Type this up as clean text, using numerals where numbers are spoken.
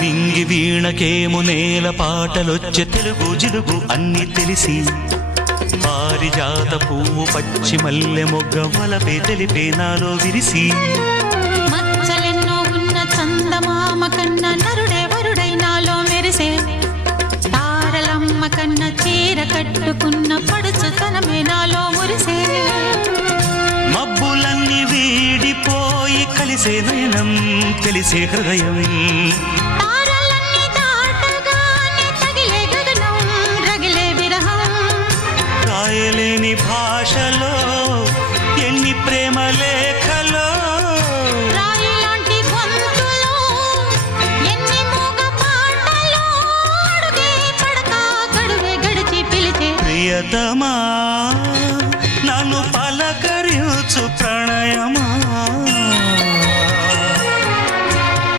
నింగి వీణకేము నేల పాటలొచ్చే తెలుగు జిలుగు అన్ని తెలిసి పారిజాత పువ్వు పచ్చి మల్లె మొగ్గ వలపే తెలిపే నాలో విరిసి మచ్చలెన్నో ఉన్న చందమామ కన్నా నరుడే వరుడై నాలో మెరిసే తారలమ్మ కన్నా చీర కట్టుకున్న పడుచుతనమే నాలో మురిసే మబ్బులన్నీ వీడిపోయి కలిసే నయనం తెలిసే హృదయం తారలన్నీ దాటగానే తగిలే గగనం రగిలే విరహం రాయలేని భాషలో ఎన్ని ప్రేమ లేఖలో రాయిలాంటి గొంతులో ఎన్ని మూగ పాటలో అడుగే పడక గడువే గడిచి పిలిచే ప్రియతమా